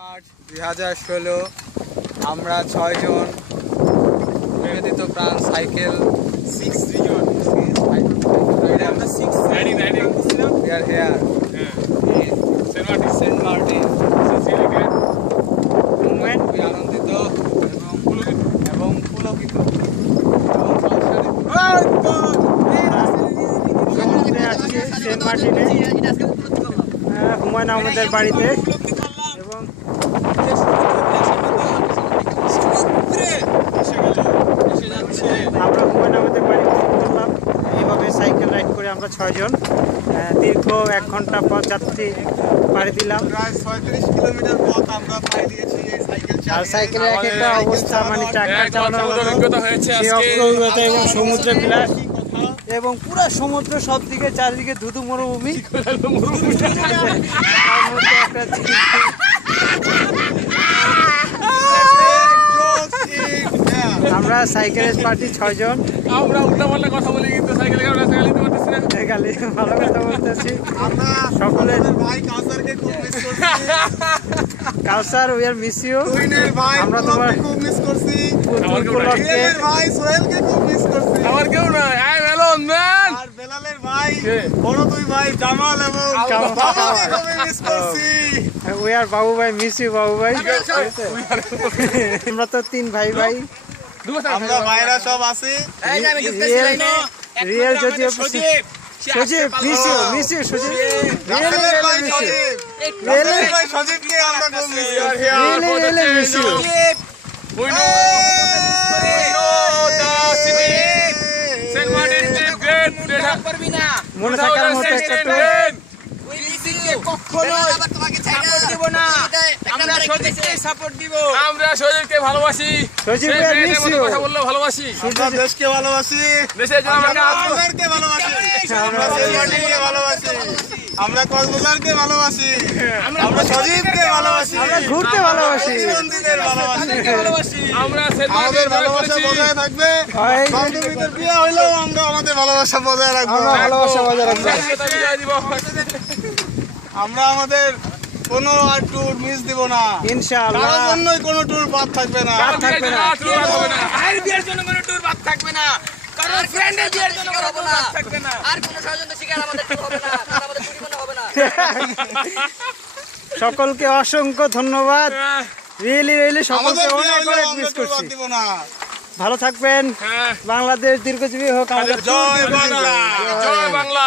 March 2016 আমরা 6 জন নিবেদিত প্রাণ সাইকেল 6 জন আমরা 6 রাইডিং করছিলাম। we are here in Saint Martin movement খুবই আনন্দিত এবং পুলকিত সমুদ্রে আজকে সেন্ট মার্টিনে হুমায়ুন আহমেদের বাড়িতে এবং আমরা হুমায়ুন আহমেদের বাড়িতে করলাম। এইভাবে সাইকেল রাইড করে আমরা 6 জন দীর্ঘ 1 ঘন্টা পথ যাত্রী পাড়ি দিলাম। প্রায় 36 কিলোমিটার পথ আমরা পাড়ি দিয়েছি এই সাইকেল আর চালিয়ে। সাইকেলের এক একটা অবস্থা মানে ট্রাক্টর চালানোর অভিজ্ঞতা হয়েছে সেই আজকে। অভিজ্ঞতা এবং সমুদ্রে বিলাস এবং পুরো সমুদ্র সব দিকে চারিদিকে ধুধু মরুভূমি তার মধ্যে একটা আমরা সাইকেলের পার্টি 6 জন আমরা উল্টাপাল্টা কথা বলি কিন্তু সাইকেলে আমরা সাইকেল দিতে পারতেছি না। গালি ভালো কথা বলতেছি। আমরা সকলের ভাই কাউসারকে খুব মিস করছি। কাউসার উই আর মিস ইউ। তুইনের ভাই আমরা পুলককে তোমার খুব মিস করছি। পুলককে তুইনের ভাই সোহেলকে খুব মিস করছি। আমার কেউ না, আই এম অ্যালোন ম্যান। আর বেলালের ভাই কে? বড় দুই ভাই জামাল এবং বাবুকে খুব মিস করছি। উই আর বাবু ভাই মিস ইউ বাবু ভাই। আমরা তো 3 ভাই ভাই আমরা ভাইরা সব আছি। রিয়েল যদিও সজীব মিস ইউ সজীব রাসেলের ভাই মিস ইউ সজীব। রাসেলের ভাই সজীবকে আমরা খুব মিস করছি। Really miss you. We know the city. Saint Martin is great. মনে থাকার মতো একটা tour। আমরা শরীরকে ভালোবাসি। সজীব সেই we are মেয়েদের miss মতো you। কথা বললেও ভালোবাসি। আমরা দেশকে ভালোবাসি। দেশের জন্য আমরা আমরা কাজ করি। কক্সবাজারকে ভালোবাসি। আমরা সেন্ট মার্টিনকে ভালোবাসি। আমরা কক্সবাজারকে ভালোবাসি। আমরা সজীবকে ভালোবাসি। আমরা ঘুরতে ভালোবাসি। প্রতিবন্ধীদের ভালোবাসি। আমরা সেন্ট আমাদের মার্টিন ভালোবাসা বজায় থাকবে। হয়। বান্ধবীদের বিয়ে হইলেও আমরা আমাদের ভালোবাসা বজায় রাখবো। আমরা ভালোবাসা বজায় রাখবো। বিজয় দিব। আমরা আমাদের কোনো আর ট্যুর মিস দিব না। ইনশাআল্লাহ কারোর জন্যই কোনো ট্যুর বাদ থাকবে না। বাদ থাকবে না। হবে না। ভাইয়ের বিয়ের জন্য কোনো ট্যুর বাদ থাকবে না, কারণ ফ্রেন্ডের বিয়ের জন্য কোনো ট্যুর বাদ থাকবে না, আর কোনো ষড়যন্ত্র শিকার আমাদের ট্যুর হবে না, কারণ আমাদের পরিকল্পনা হবে না। সকলকে অসংখ্য ধন্যবাদ। রিয়েলি সকলকে আমাদের বিয়ে অনেক হইলেও অনেক আমরা মিস ট্যুর করছি। বাদ দিব না। ভালো থাকবেন। হ্যাঁ। বাংলাদেশ দীর্ঘজীবী হোক আমাদের জয় বাংলা। জয় বাংলা।